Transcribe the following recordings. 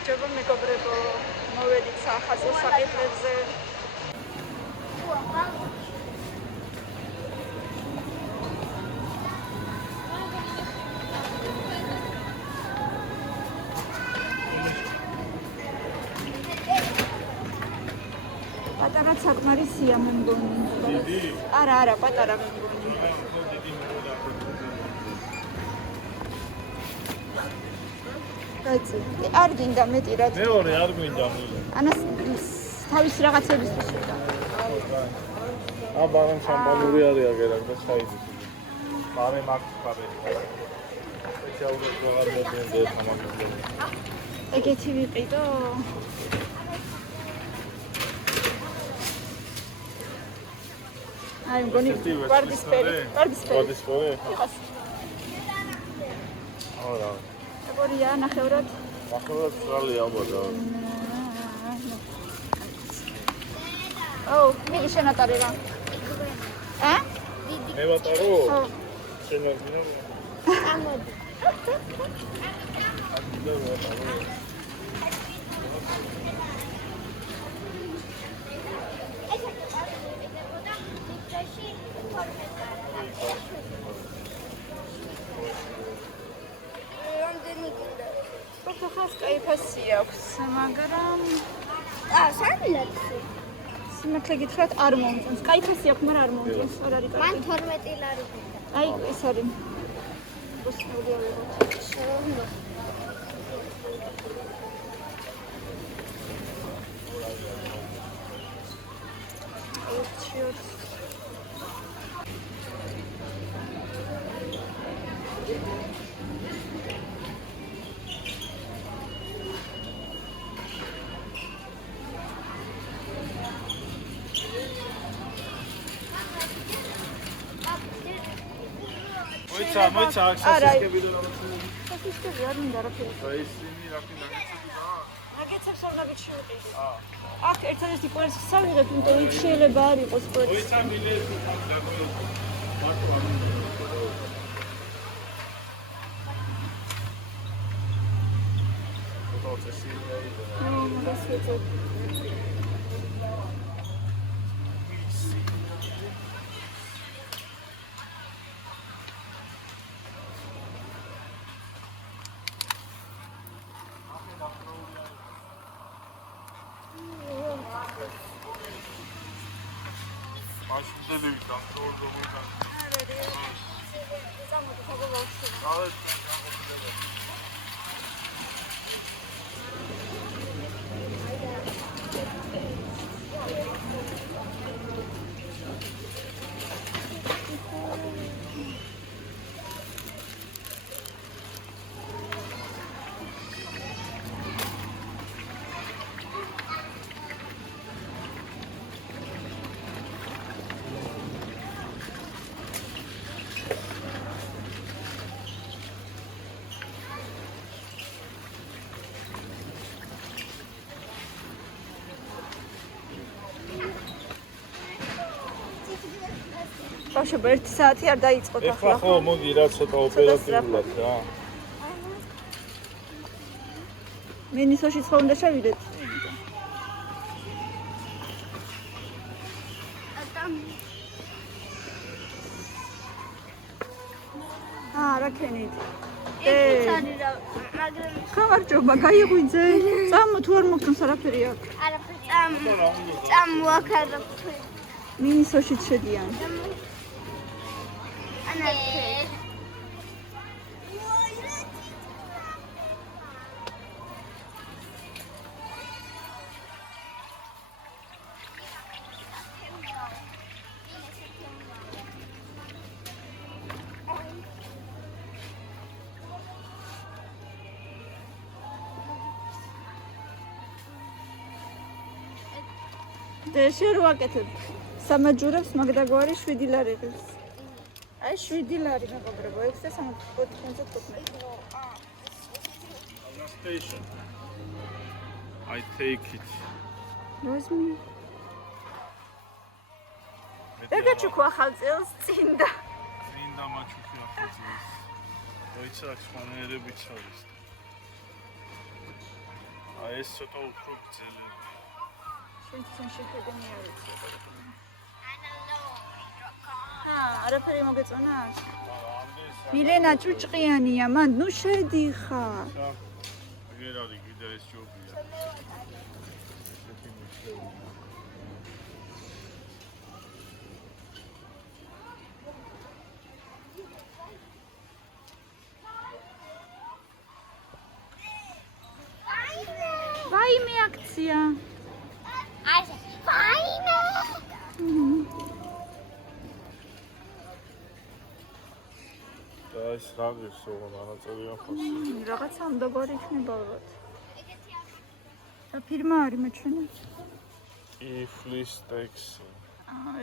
გამარჯობა მეგობრებო, მოვედით საახალწლო საკითხებზე. პატარა საკმარისია მე მგონი. არა, პატარა მე მგონი. არ გინდა მეტი რაც მეორე არ გვინდა ანას თავის რაღაცებისთვის უნდა ბაღან შამპანური არის აგერაკ და ჩაიდის მამე მაქვს ხაბები სპეციალურად ვაღარ მოდიენდა ერთმანეთზე ეგეთი ვიყიდო აი მგონი ვარდისფერი იყოს არა გორია ნახევრად სრალი ალბათ მიდი შენატარე რა მე ვატარო შენ ვაგინა ამოდი კაიფასი აქვს, მაგრამ სამილათი. სიმართლე გითხრათ არ მომწონს. კაიფასი აქვს, მაგრამ არ მომწონს. არ არის კაიფი. მან 12 ლარი გინდა. აი, ეს არის. ბოსნიური ავიღოთ. შევამბო. მოიცა აქსესისკები და სოფისტები არ მინდა რაფერი. ისინი რაფი ნაგეცებს არ ნაგეჩივიყიდით. აქ ერთადერთი კვერცხს ავიღებ, იმიტომ რომ შეიძლება არ იყოს კვერცხი. მოიცა მილიეთი მარტო არ მინდა. მაშინდები განსხვავებულთან. ბავშვებო, 1 საათი არ დაიწყოთ ახლა ხო მოდი რა ცოტა ოპერატიულად რა. მინისოში ხო უნდა შევიდეთ? რა ქენით? გამარჯობა, გაიღვიძე. წამო თუ არ მოგწონს არაფერი აქვს. არაფერი წამოაქარა. მინისოშიც შედიან. დეშე რო აკეთებ. სამაჯურებს მაგდაგვარი 7 ლარი ღირს. აი 7 ლარი მეგობრებო, 655. Station. I take it. Возьми. ეგაჩუქო ახალ წელს წინდა. წინდა მაჩუქი ახალ წელს. მოიცა ხმანერებიც არის. ეს ცოტა უფრო გრძელია. შენ შეხედე მე არ ვიცი. არაფერი მოგეწონა? მილენა ჭუჭყიანია, მან ნუ შედიხარ. ეგერ არის კიდე ეს ჯობია. ვაიმე აქცია. ასე. ვაიმე. და ეს რამის მონაწილეა ხოს. რაღაცა ამდაგარი იქნება ალბათ. და ფირმა არის მეჩვენე. იფლის ტექსი.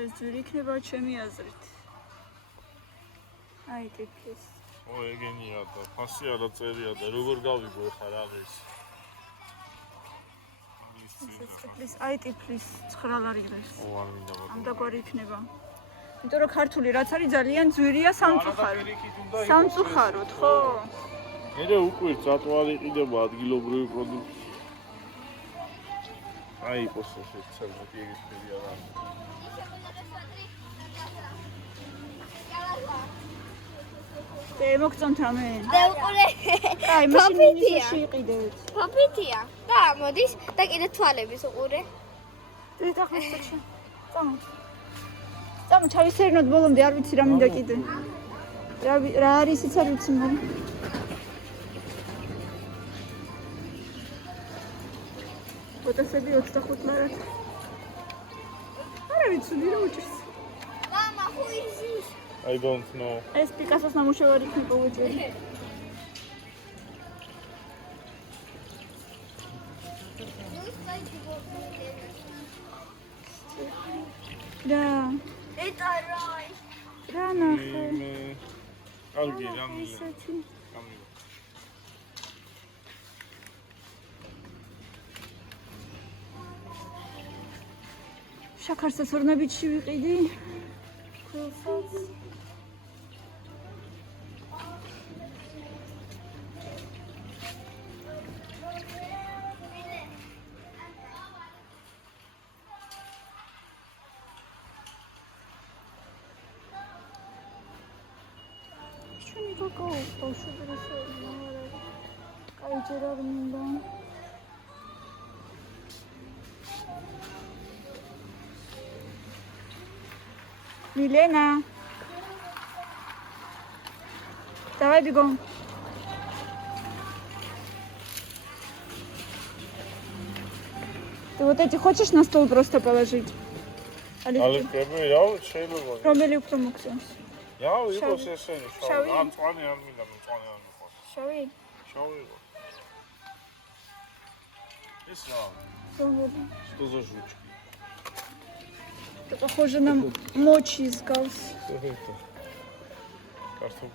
ეს ძვირი იქნება ჩემი აზრით. აი ტიფლის. ეგენია და ფასი არა წერია და როგორ გავიგო ხარ აღეს. ტიფლის, აი ტიფლის 9 ლარი დღეს. არ მინდა მოგო. ამდაგარი იქნება. იმიტომ რომ ქართული რაც არის ძალიან ძვირია სამწუხარო. სამწუხაროდ, ხო? მერე უკვე წატვარი ყიდება ადგილობრივი პროდუქტი. აი პოსტა შეცვალა ეგის პერიოდა. მოგწონთ რამე? და უყურე. აი, მაშინ შეიყიდეთ. ფოფიტია. და მოდის და კიდე თვალების უყურე. ეს ახლა შეჩი. წამო. წამო ჩავისერნოთ ბოლომდე, არ ვიცი რა მინდა კიდე. რა არის იცი არ ვიცი მაგრამ. ფოტოსები 25 ლარად. არა ვიცი, რა უჭირს. მამა, who is this? I don't know. ეს პიკასოს ნამუშევარი იქნება უჭირი. და ეტა რაი. რა ნახე? კარგი რამე. ისეთი. შაქარსაც ორნებითში ვიყიდი. ქულსაც. შენი კაკაო, ბავშვები რასაა? კაი ჯერ არ მინდა. Milena. Давай бегом. Ты вот эти хочешь на стол просто положить? ალეკები რაო შეიძლება. რომელი უფრო მოგწონს? რაო იყოს ესენი შავი? შავი. ამ წვანი არ მინდა, მწვანი არ მიყავს. შავი? შავი იყო. ეს რა? რომელი? Что за жучки? Это похоже на мочи из гаус.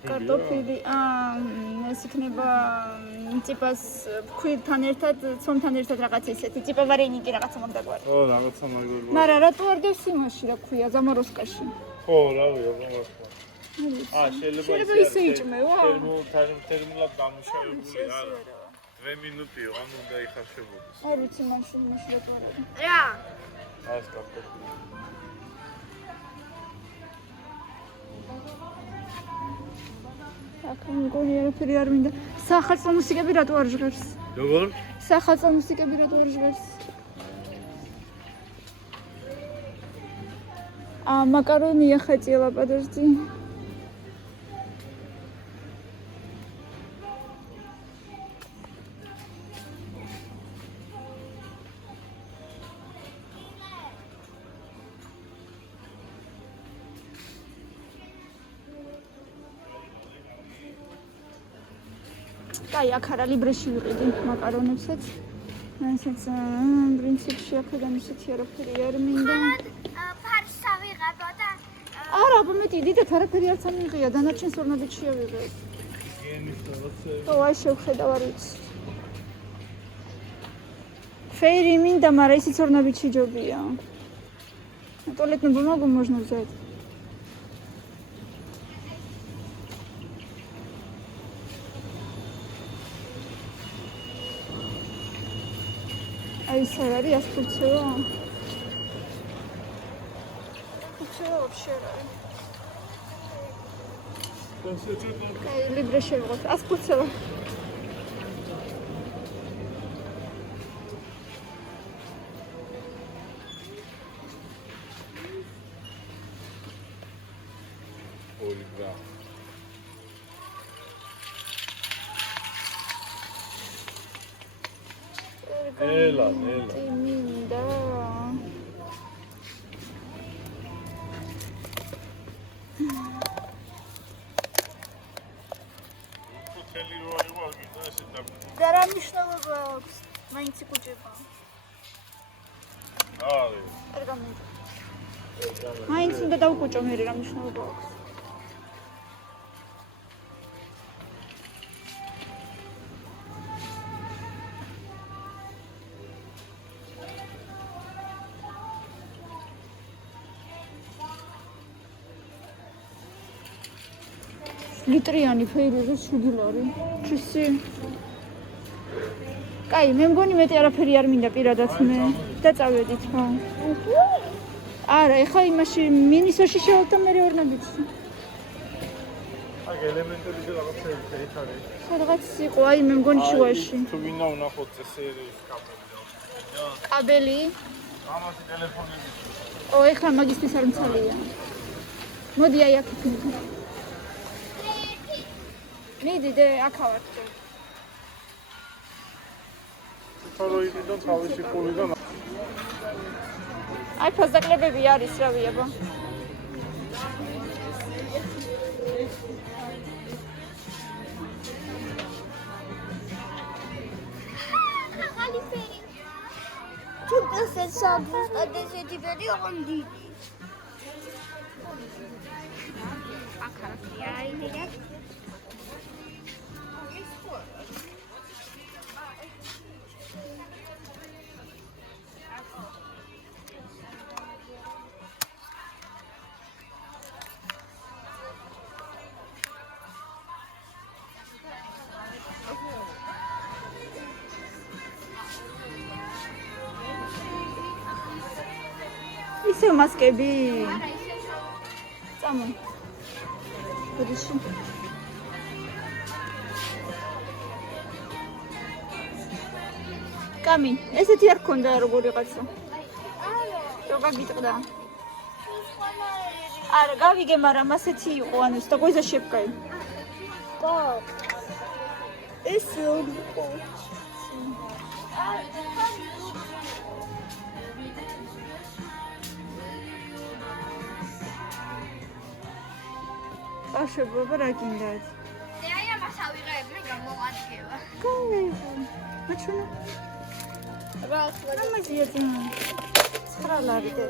Картофели. ეს იქნება ტიპა ქვირთან ერთად, ცომთან ერთად რაღაც ისეთი, ტიპა ვარენიკი რაღაცა მაგდაგვარი. ო, რაღაცა მაგდაგვარი. მაგრამ რატო არ დევს იმაში, რა ქვია, ზამოროსკაში? ხო, რავია, ზამოროსკა. შეიძლება ისე იჭმევა? თერმულად დამუშავებული არა. 2 მინუტიო, ან უნდა იხარშებოდეს. არ ვიცი მაშინ რატო არ არის. რა? ეს კარტოფილი. აქ მგონი არაფერი არ მინდა. სახალხო მუსიკები რატო არ ჟღერს? როგორ? სახალხო მუსიკები რატო არ ჟღერს? макароны я хотела, подожди. Кай, აქ არა ლიბრეში ვიყიდი макаронებსაც. ასეც პრინციპში აქედან ისეთი არაფერი არ მინდა. ფარს ავიღებო და არა, მეტი დიდად არაფერი არც არ მიიღია, დანარჩენს ორნაბიჯში ავიღე. ო, აი შევხედავ არ ვიცი. фейри მინდა, მაგრამ ისიც ორნაბიჯში ჯობია. Туалетную бумагу можно взять. აი ეს არ არის 100 ფურცევა? ფურცევა вообще არ არის. აი ლიბრე შევიღოთ 100 ფურცევა. ელა. მინდა. თელი რო არის ვაგინა ესე და და რა მნიშვნელობა აქვს? მაინც იკუჭება. არის. არ გამიჯდა. მაინც უნდა დავუკუჭო მე რა მნიშვნელობა აქვს? ლიტრიანი ფეიროზე სუდილარი. ჩისი. კაი, მე მგონი მეტი არაფერი არ მინდა პირადად მე და წავედით, ხო? არა, ეხლა იმაში მინისოში შევალთ და მე ვერ ნაბიჯს. აი ელემენტები და რაღაცები ეს არის. სადღაც იყო, აი მე მგონი შუაში. თუ ვინა ვნახოთ ეს სერიის კაბელი. კაბელი. ამაში ტელეფონები. ო, ეხლა მაგისთვის არ მცალია. მოდი აი აქ იქნება. მიდი და აქავართ. ფოროიდიდან თავისი პულიდან აი ფასდაკლებები არის რა ვიაბა. თუ ესე საბუსტად ესეთი პერი ოღონ დიდი. აქ არის აიდია. ისე მასკები. წამო. ბოდიში. კამი, ესეთი არ ქონდა როგორ იყაცა. რო გაგიტყდა. არა, გავიგე, მაგრამ ასეთი იყო, ანუ სტოკოიზა შეფკაი. კო. ეს იყო. აშობობა რა გინდათ? და აი ამას ავიღებ, მე გამოვადგება. გავიღე. მაჩვენა. რა ხდება? ამაზია ძმა. 9 ლარი და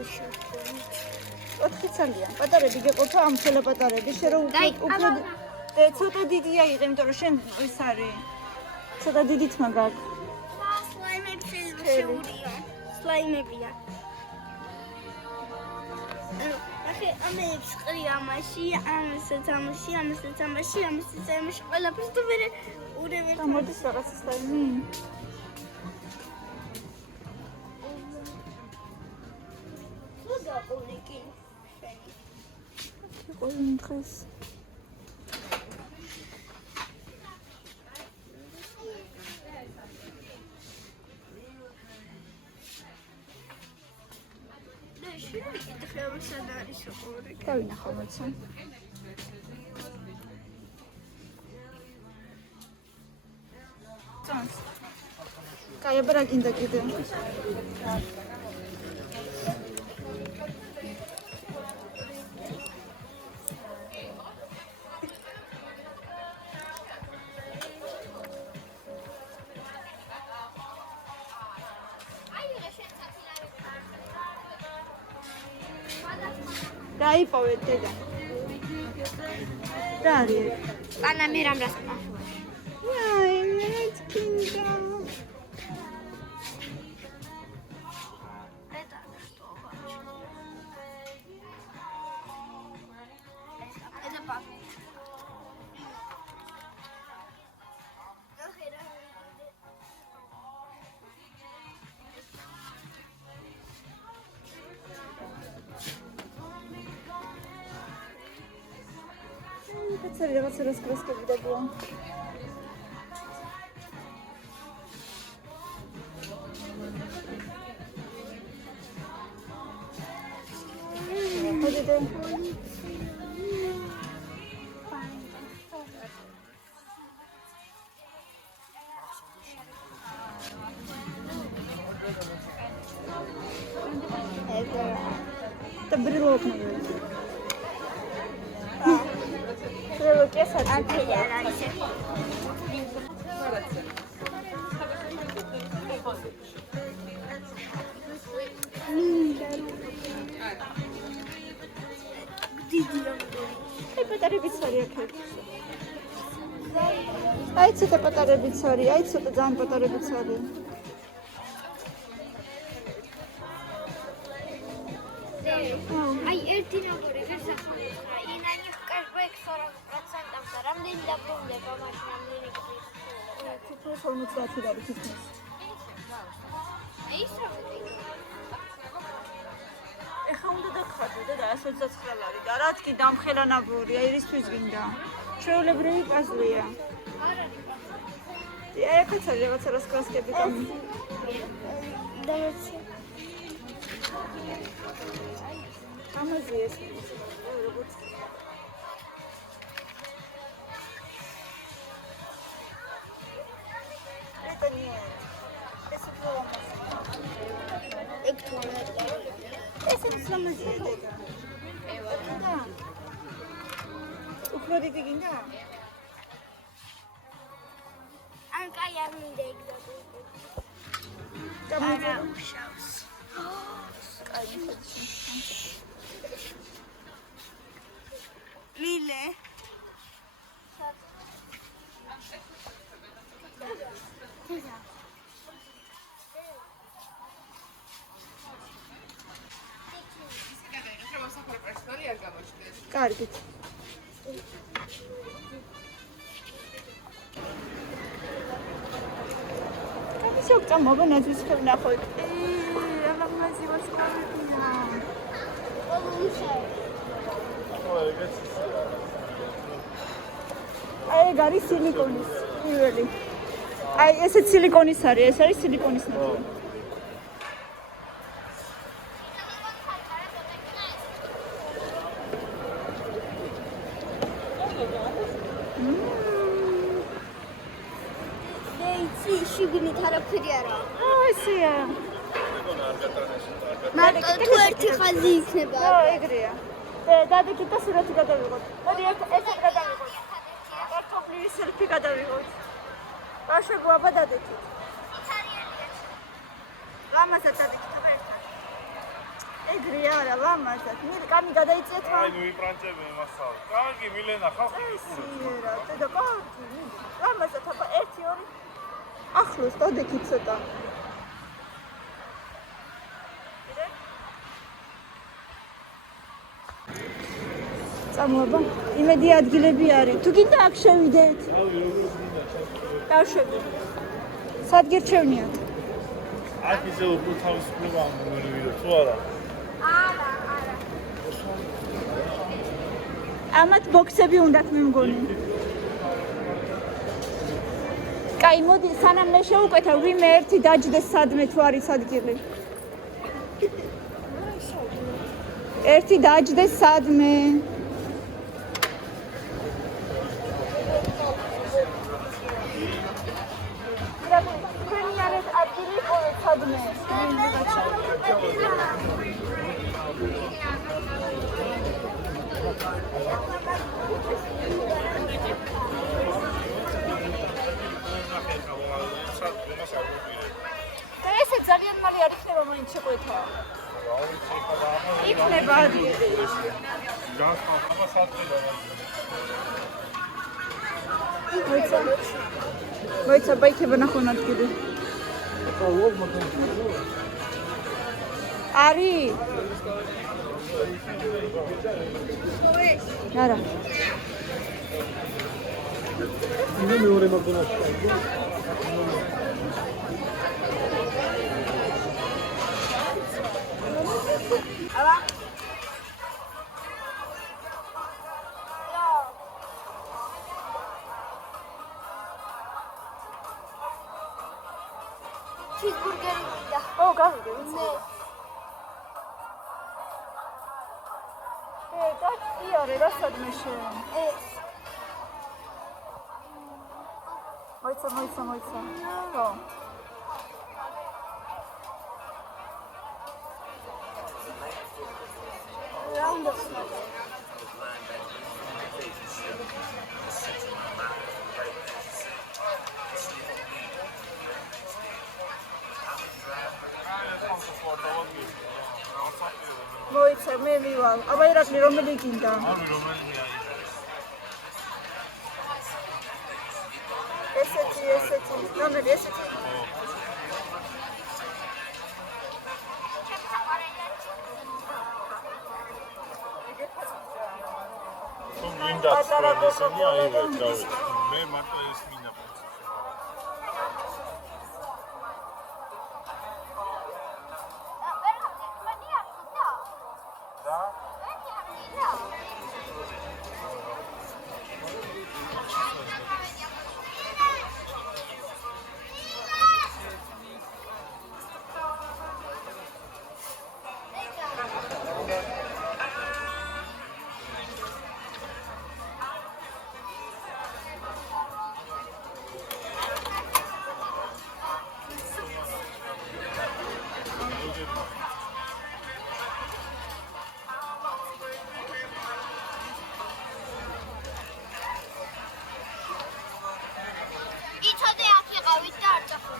4 ცალია. პატარები გეყოფა ამ ხელა პატარები, შენ რო უფრო და ცოტა დიდი აიღე, იმიტომ რომ შენ ის არის. ცოტა დიდი თმა გაქვს. სლაიმები შეურია. სლაიმებია. ახე ამებს ყრი ამაში, ამასაც ამაში, ყველაფერს და მე ურევებ. გამოდის რაღაცა სლაიმი. გაგაყოლიკი. ყოველ დღეს დავინახავ მოცა. წონს. კაი, აბა რა გინდა კიდე? რა იპოვეთ დედა? რა არის? პანა მე რამ რასნა. აი, მეც კიდე. კაცარი რაღაცა რას გასკებდებოა. ხოდიდე. და ბრილოკ მოგვიყვება. ბრილოკი ასეთი. ათი არ არის. აი პატარებიც არის აქ. აი ცოტა პატარებიც არის, აი ცოტა ძალიან პატარებიც არის. აი ერთი ნაბური გასახმარება. ინანი კაშბექ 40%-ს რამდენი დაბრუნდება მაშინ რამდენი გზის? თითქოს 50 არის თითქმის. ეხა უნდა დაგხადო და 129 ლარი და რა თქი დამხელა ნაბური, აი რისთვის გინდა? ჩვეულებრივი პაზლია. აი ახაც არის რაღაცა რას გასკები կամ დავაცი. ამაზე ეს როგორც ეს ლამაზია დეგა. დეგა. უფრო დიდი გინდა? ან კაი არ მინდა ეგ და არა უშავს. კაი ლილე კარგით. გამიშოქცა მოგონაძის ხელ ნახოთ. რა ლამაზი ვასწავლებია. აი გარი სილიკონის პირველი. აი ესეც სილიკონის არის, ეს არის სილიკონის ნაწილი. შიგნით არაფერი არა. ესეა. მარტო თუ ერთი ხაზი იქნება. ეგრეა. დადექით და სურათი გადავიღოთ. მოდი ესეთ გადავიღოთ. ერთობლივი სელფი გადავიღოთ. ბავშვებო აბა დადექით. ლამაზად დადექით აბა ერთად. ეგრეა არა ლამაზად. კამი გადაიწიეთ რა. აი ვიპრანჭები მასალა. კარგი მილენა ხალხი იყურებს. და კარგი. ლამაზად აბა 1 2 ახლოს დადექით ცოტა. წამოაბა, იმედი ადგილები არის. თუ გინდა აქ შევიდეთ. დავშვები. სად გირჩევნიათ? აქ ისე უფრო თავისუფლება ამბობენ თუ არა? არა. ამათ ბოქსები უნდათ მე მგონი. კაი, მოდი, სანამ მე შევუკვეთავ, ვინმე ერთი დაჯდეს სადმე თუ არის ადგილი. ერთი დაჯდეს სადმე. თქვენი არის ადგილი სადმე. და ესე ძალიან მალე არ იქნება მაინც შეყვეთა. იქნება ადგილი. მოიცა ბაიქება ნახონ ადგილი. არის? არა. 이거 მეორე მაგონაში. აბა. ჰამბურგერი გინდა. ო, გავიგე, ვიცი. დაწიარე რა სადმე შენ. მოიცა. ო. რა უნდა მოიცა, მე მივალ. აბა ირაკლი რომელი გინდა? ესეთი. რომელი ესეთი? მინდა ისინი აიღეთ დავით. მე მარტო ეს მინდა. იცოდე აქ იყავით და არ წახობ.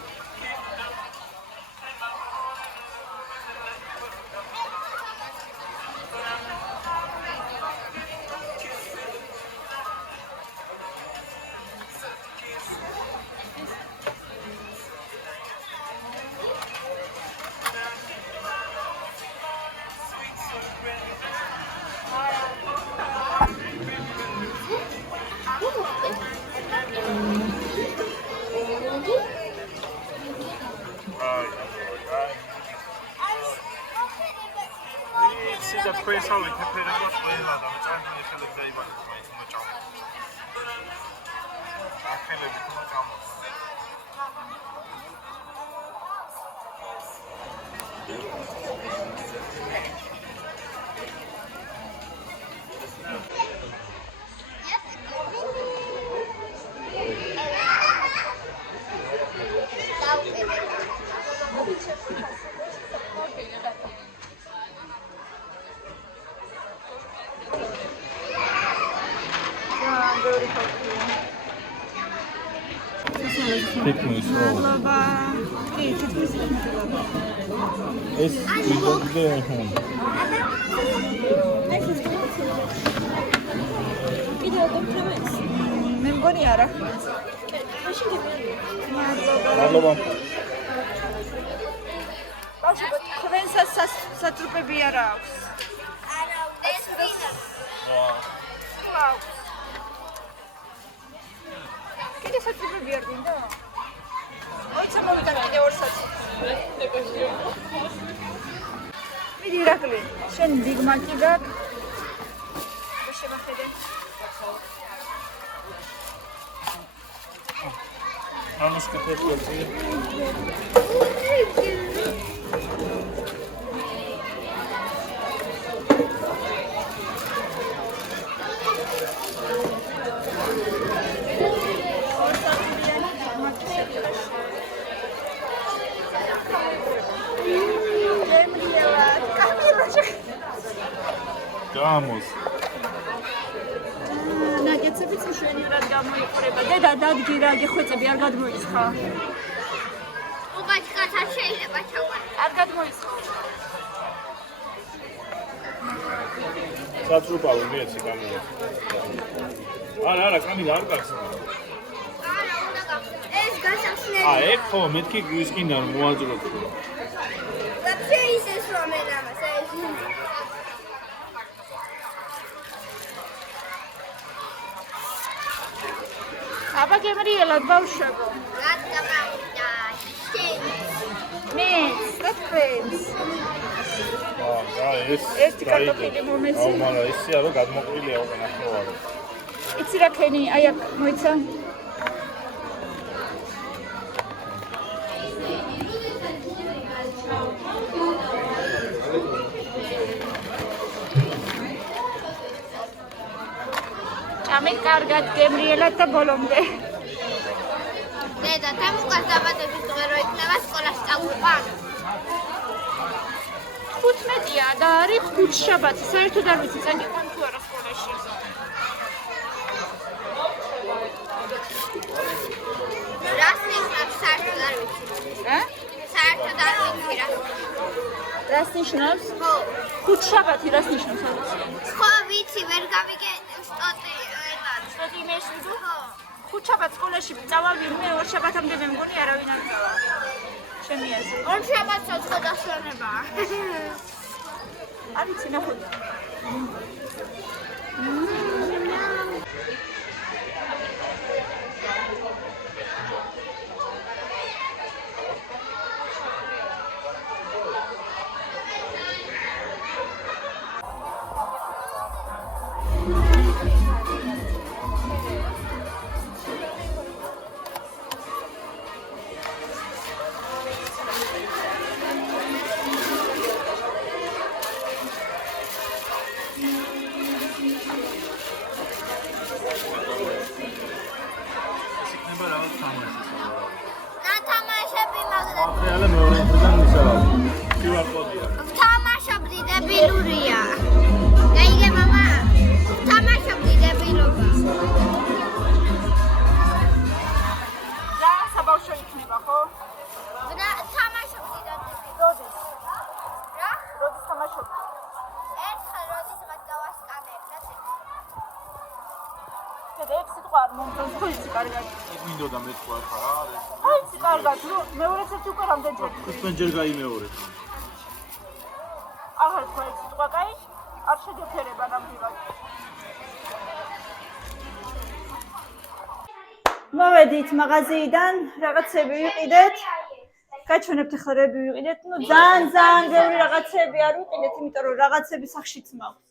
და პრესავი თეფერება ყველა და წარგილი ხელები დაიბადა მაინც უნდა ჭამო. ახელები უნდა ჭამო. თითქმის რო მადლობა. კი, თითქმის მადლობა. ეს ვიდეო ხომ ვიდეო დოკუმენტს. მე მგონი არა. მადლობა. ბავშვებო, თქვენსაც სატრუპები არ აქვს. არა, ეს ვინა. ვაუ. კიდე სატრუპები არ გინდა? ოცა მოვიდა კიდე ორ საათი. მიდი ირაკლი, შენ დიგმაკი გაქვს? და შემახედე. მამუშკა ფეთქოსი. გამოს. ნაგეცებიც მშვენივრად გამოიყურება. დედა დადგი რა, გეხვეწები არ გადმოისხა. უბაჭკაც არ შეიძლება ჩავარ. არ გადმოისხა. სატრუპავი მეცი გამოს. არა, კამი არ გახსნა. არა, უნდა გახსნა. ეს გასახსნელი. ეგ ხო მეთქი გვისკინა მოაძროთ. ვაფშე ისეს რომ ამას ეს. აბა გემრიელად ბავშვებო. რაც გამოვიდა. შენ. მე, სტაფენს. ეს ერთი კარტოფილი მომეცი. აუ, მაგრამ ისია რომ გადმოყრილია უკვე ნახევარი. იცი რა ქენი, აი აქ მოიცა. წამით კარგად გემრიელად და ბოლომდე. დედა, თემუკას დაბადების დღე რო იქნება სკოლაში წავიყვან. 15-ია და არის ხუთშაბათი. საერთოდ არ ვიცი წაგიყვან თუ არა სკოლაში. რას ნიშნავს საერთოდ არ ვიცი. საერთოდ არ ვიცი რა. რას ნიშნავს? ხო. ხუთშაბათი რას ნიშნავს არ ვიცი. ხო ვიცი, ვერ გავიგე სტოტი ეტარ. სტოტი იმეშნი ხო. ხუთშაბათს სკოლაში წავავი, მე ორ შაბათამდე მე მგონი არავინ არ წავა. ჩემი აზრით. ორ შაბათს ხო დასვენება. არ ვიცი ნახოთ. ნათამაშები მაგრამ ალა მეორე დღიდან მისალავი. QR კოდია. თამაშობდი დებილურია. გაიგე მამა? თამაშობდი დებილობა. რა საბავშვო იქნება ხო? და თამაშობდი და დებილობა. როდის? რა? როდის თამაშობდი? ერთხელ როდისღაც დავასკანერდა. და ეს სიტყვა არ მომწონს ხო იცი კარგად? მინდოდა მე თქვა ხა რა. ხო იცი კარგად, მეორე წუთი უკვე რამდენჯერ ხუთმეტჯერ გაიმეორე. აღარ თქვა ეს სიტყვა, კაი? არ შეგეფერება ნამდვილად. მოვედით მაღაზიიდან, რაღაცები ვიყიდეთ. გაჩვენებთ ახლა რები ვიყიდეთ. ნუ ძალიან ბევრი რაღაცები არ ვიყიდეთ, იმიტომ რომ რაღაცები სახშიც მაქვს.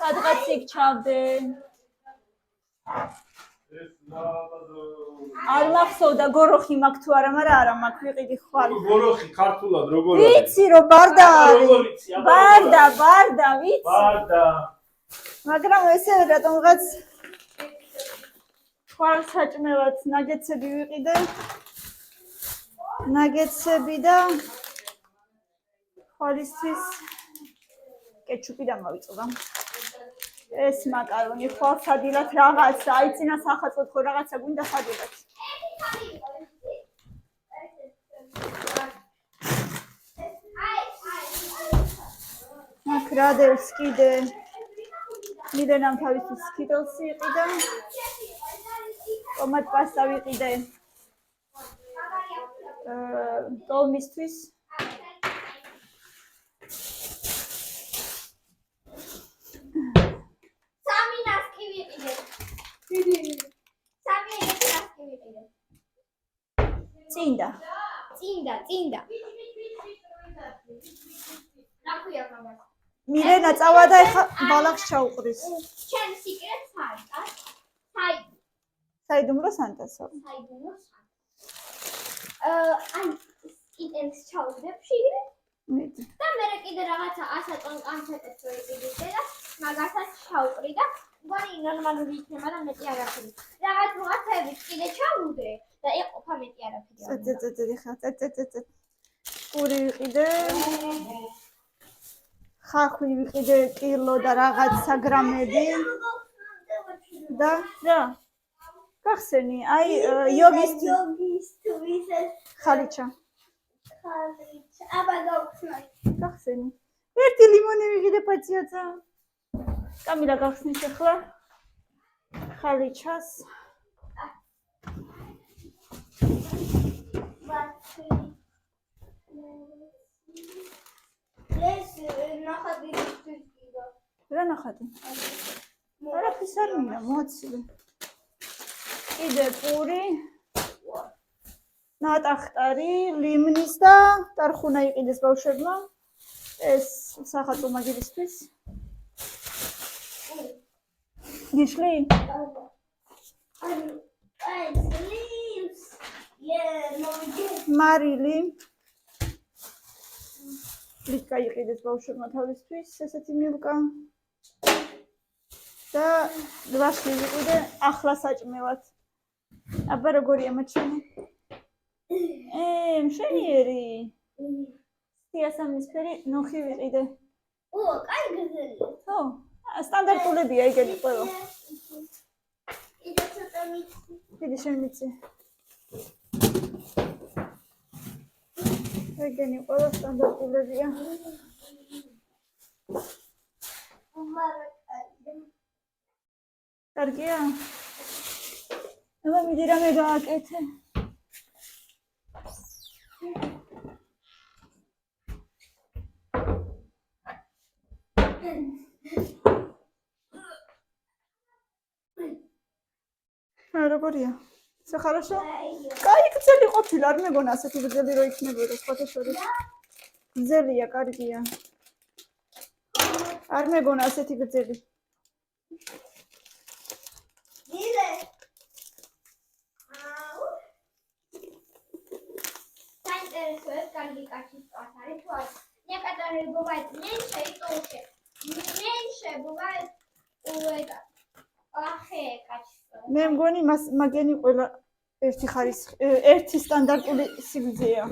სადღაც იქ ჩავდე. არ მახსოვდა გოროხი მაქვს თუ არა, მაგრამ არა მაქვს, ვიყიდი ხვალ. გოროხი ქართულად როგორ არის? ვიცი რომ ბარდა არის. როგორ იცი? ბარდა, ვიცი. ბარდა. მაგრამ ესე რატომღაც ხვალ საჭმელად ნაგეცები ვიყიდე. ნაგეცები და ხვალისთვის კეჩუპი დამავიწყდა. ეს მაკარონი ხვალ სადილად რაღაცა, აი წინა სახაწყოდ ხო რაღაცა გვინდა სადილად. აქ რადევს კიდე მილენამ თავისთვის სკიტლსი იყიდა. ტომატ პასტა ვიყიდე. ტოლმისთვის. სამი ნასკი ვიყიდე. სამი ნასკი ვიყიდე. წინდა. ნახუია მამა. მილენა წავა და ეხა ბალახს ჩაუყრის. ჩემ სიკრეტ სანტა. საიდუმლო სანტასო. საიდუმლო სანტა. აი სკიტელს ჩაუდგებ შიგნით. მიდი. და მე კიდე რაღაცა ასატონ კანცეტებს ვიყიდე და მაგასაც ჩაუყრი და მგონი ნორმალური იქნება და მეტი არაფერი. რაღაცები კიდე ჩავუდე და ეყოფა მეტი არაფერი. წე. პური ვიყიდე. ხახვი ვიყიდე კილო და რაღაცა გრამები. და რა? გახსენი, აი იოგისთვის ხალიჩა. აბა გავხსნი. გახსენი. ერთი ლიმონი ვიყიდე პაციაცა. კამილა გახსნის ახლა. ხალიჩას. ეს ნახადი ვიყიდე. რა ნახატი? არაფერს არ მინდა, მოცილე. კიდე პური. ნატახტარი, ლიმნის და ტარხუნა იყიდეს ბავშვებმა. ეს სახატო მაგირისთვის. გიშლი? მარილი. ლიკა იყიდეს ბავშვებმა თავისთვის, ესეთი მილკა. და ლვაში ვიყიდე ახლა საჭმელად. აბა როგორია მაჩვენე? მშვენიერი. სიასამისფერი ნუხი ვიყიდე. კაი გზელია. ხო, სტანდარტულებია ეგენი ყველა. იდა ცოტა მიცი. დიდი შენ მიცი. ეგენი ყველა სტანდარტულებია. კარგია? აბა მიდი რამე გააკეთე. როგორია? Все хорошо? კაი გზელი ყოფილა, არ მეგონა ასეთი გზელი რო იქნებოდა სხვათა შორის. გზელია, კარგია. არ მეგონა ასეთი გზელი. დილე. საინტერესოა კარგი კაცის პასარი თუ არა. Некоторые бывают меньше и толще. Меньше бывает это плохое качество. მე მგონი მაგენი ყველა ერთი ხარისხი, ერთი სტანდარტული სიგრძეა.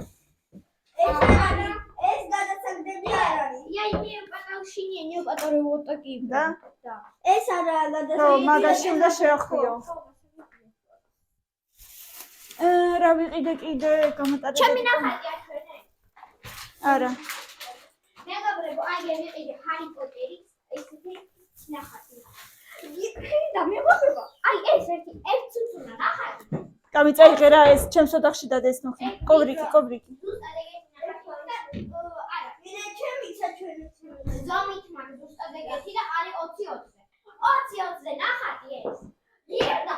ეს გადასაგდები არ არის. Я имею отношение не которые вот такие. Да? Да. ეს არა გადასაგდები. ხო, მაგაში უნდა შეახიო. რა ვიყიდე კიდე კომენტარები? ჩემი ნახატი აჩვენე. არა. მეგობრებო, აი ვიყიდე ჰარი პოტერის ესეთი ნახატი. და მეგობრებო, აი ეს ერთი ცუცუნა ნახატი. გამიწაიღე რა ეს ჩემს ოთახში დადეს ნუხი. კოვრიკი. ზუსტად ეგეთი ნახატი და არა. მინე ჩემი საჩვენე. ზომით მაგ ზუსტად ეგეთი და არის 20-20-ზე. 20-20-ზე ნახატი ეს. ღირდა.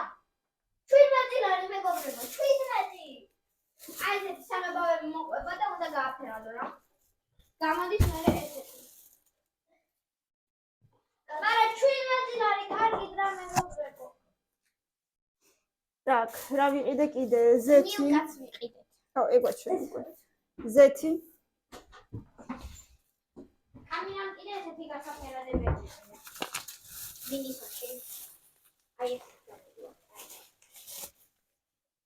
17 ლარი მეგობრებო, 17. აი ესეთი სამებავები მოყვება და უნდა გააფერადო რა. გამოდის მერე ესეთი. მაგრამ 17 ლარი კარგი რა მეგობრებო. Так, რა ვიყიდე კიდე? ზეთი. მილკაც ვიყიდეთ. ხო, ეგვაჩვენ უკვე. ზეთი. ამიტომ კიდე ესეთი გასაფერადებია. მინისოში. აი ეს.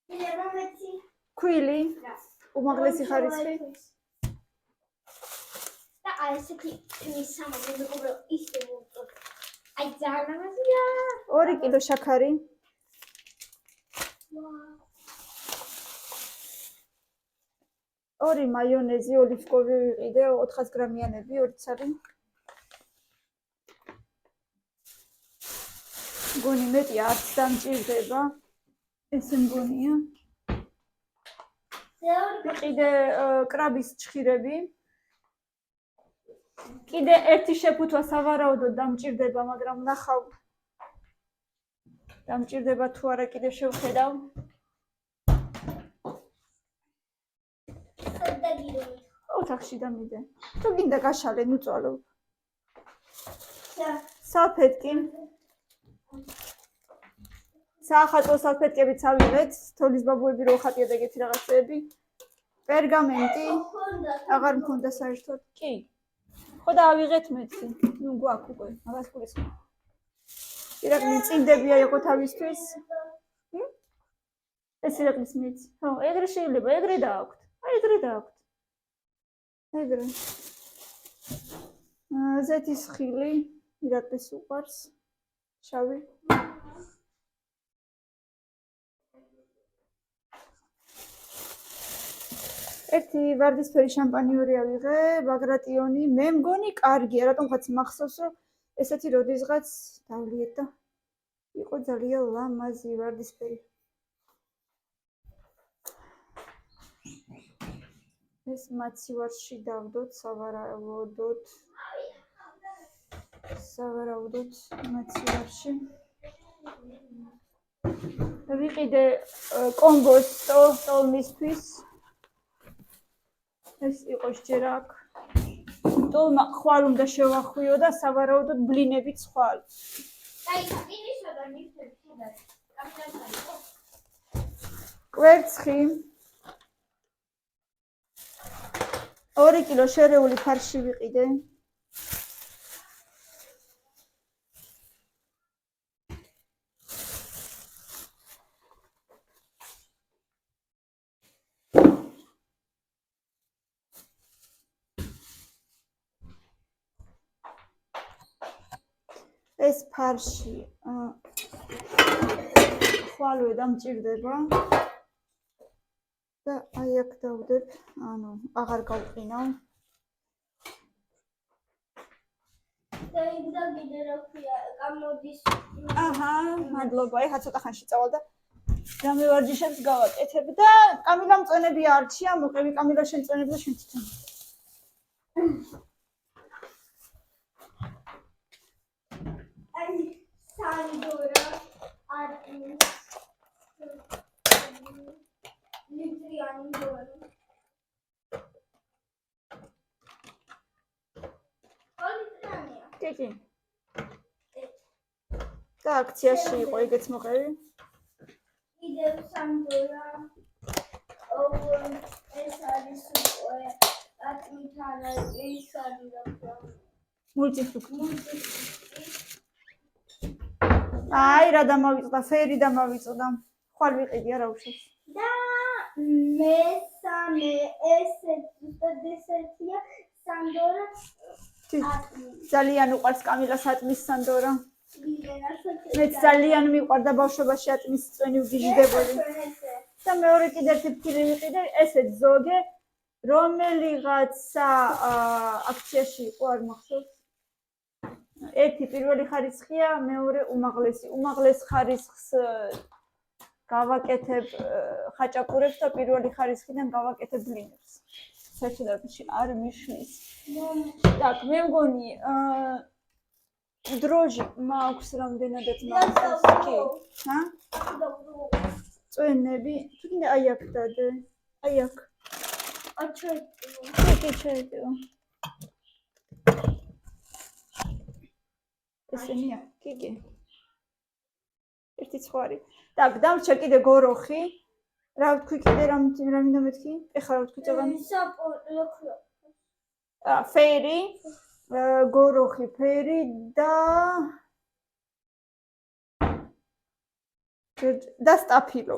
მინე რომეცი. ქვილი. უმაღლესი ხარისხი. და აი ესეთი მისამაგრე მეგობრებო ისე მოუწოდ. აი ძალიან ამაზია. 2 კილო შაქარი. ორი მაიონეზი, ოლივკოვი ვიყიდე 400 გრამიანები, 2 ცალი. მგონი მეტი არც დამჭირდება. ესე მგონია. ვიყიდე კრაბის ჩხირები. კიდე ერთი შეფუთვა სავარაუდოდ დამჭირდება, მაგრამ ნახავ. დამჭირდება თუ არა კიდე შევხედავ. ოთახში დამიდე. თუ გინდა გაშალე, ნუ წვალობ. სალფეტკი. საახალწლო სალფეტკებიც ავიღეთ, თოლის ბაბუები რო ხატია და ეგეთი რაღაცეები. პერგამენტი. აღარ მქონდა საერთოდ. კი. ხო და ავიღეთ მეცი. ნუ გვაქვს უკვე, მაგას გულისხმობ. ირაკლი წინდებია იყო თავისთვის. ეს ირაკლის მეცი. ხო, ეგრე შეიძლება, ეგრე დააქვთ. აი ეგრე დააქვთ. ეგრე. ზეთის ხილი, ირაკლის უყვარს. შავი. ერთი ვარდისფერი შამპანიური ავიღე, ბაგრატიონი, მე მგონი კარგია, რატომღაც მახსოვს, რომ ესეთი როდისღაც დავლიეთ და იყო ძალიან ლამაზი ვარდისფერი. ეს მაცივარში დავდოთ, სავარაუდოდ მაცივარში. ვიყიდე კომბოს ტოლმისთვის. ეს იყოს ჯერ აქ. ტოლმა ხვალ უნდა შევახვიო და სავარაუდოდ ბლინებით ხვალ. კვერცხი. 2 კილო შერეული ფარში ვიყიდე. ეს ფარში ხვალვე დამჭირდება და აი აქ დავდებ, ანუ აღარ გავყინავ. და კიდე რა ქვია, გამოდის. აჰა, მადლობა. ეხლა ცოტა ხანში წავალ და რამე ვარჯიშებს გავაკეთებ და კამილამ წონები არჩია, მოყევი კამილა შენ წონები და შენ თვითონ. აი, სანდორა არის. ლიტრიანი დორი. კი. და აქციაში იყო, ეგეც მოყევი. კიდევ სანდორა. ეს არის უკვე ატმითარა ის არის რა ქვია. მულტიფრუქტი. აი რა დამავიწყდა, ფერი დამავიწყდა. ხვალ ვიყიდი არა უშავს. და მესამე ესე ზუსტად ესეთია სანდორა. ძალიან უყვარს კამილას ატმის სანდორა. მე ძალიან მიყვარდა ბავშვობაში ატმის წვენი ვგიჟდებოდი. და მეორე კიდე ერთი ფილი ვიყიდე, ესეც ზოგე, რომელიღაცა აქციაში იყო, არ მახსოვს. ერთი პირველი ხარისხია, მეორე უმაღლესი. უმაღლეს ხარისხს გავაკეთებ ხაჭაპურებს და პირველი ხარისხიდან გავაკეთებ ბლინებს. საერთოდ არ მიშლის. так, მე მგონი დროჟი მაქვს რამდენადაც მაქვს კი. ჰა? წვენები, თუ კიდე აი აქ დადე. აი აქ. კი, ჩაიტო. ესენია, კი. ერთი ცხარი. так, დამრჩა კიდე გოროხი. რა ვთქვი კიდე რამინდა მეთქი? ეხლა რა ვთქვი წეგან? ფერი, გოროხი, ფერი და სტაფილო.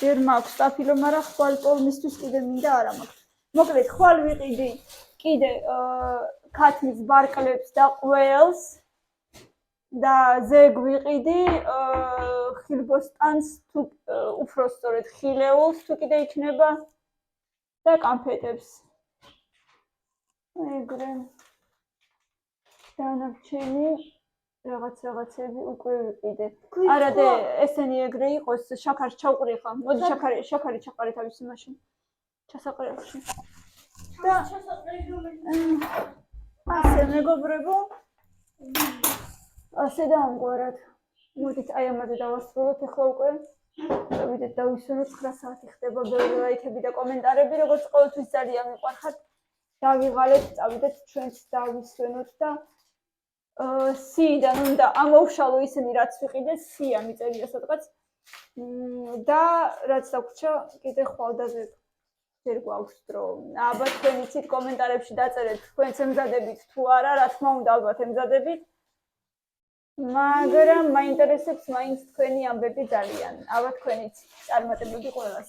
ჯერ მაქვს სტაფილო, მაგრამ ხვალ ტოლმისთვის კიდე მინდა არა მაქვს. მოკლედ, ხვალ ვიყიდი კიდე ქათმის ბარკლებს და ყველს და ზეგ ვიყიდი ხილბოსტანს თუ უფრო სწორედ ხილეულს თუ კიდე იქნება და კამფეტებს. ეგრე დანარჩენი რაღაცები უკვე ვიყიდე. არა და ესენი ეგრე იყოს, შაქარს ჩავყრი ხა. მოდი შაქარი ჩაყარი თავის იმაში. ჩასაყრელში. და ასე მეგობრებო. ასე დამგვარად. მოდით აი ამაზე დავასრულოთ ახლა უკვე. დავიდეთ დავისვენოთ 9 საათი ხდება ბევრი ლაიქები და კომენტარები, როგორც ყოველთვის ძალიან მიყვარხართ. დავიღალეთ, წავიდეთ ჩვენც დავისვენოთ და სიიდან უნდა ამოვშალო ისინი რაც ვიყიდე, სია მიწერია სადღაც. და რაც დაგვრჩა კიდე ხვალდაზე ჯერ გვაქვს დრო. აბა თქვენ იცით კომენტარებში დაწერეთ თქვენც ემზადებით თუ არა, რა თქმა უნდა ალბათ ემზადებით. მაგრამ მაინტერესებს მაინც თქვენი ამბები ძალიან. აბა თქვენიც წარმატებები ყველას.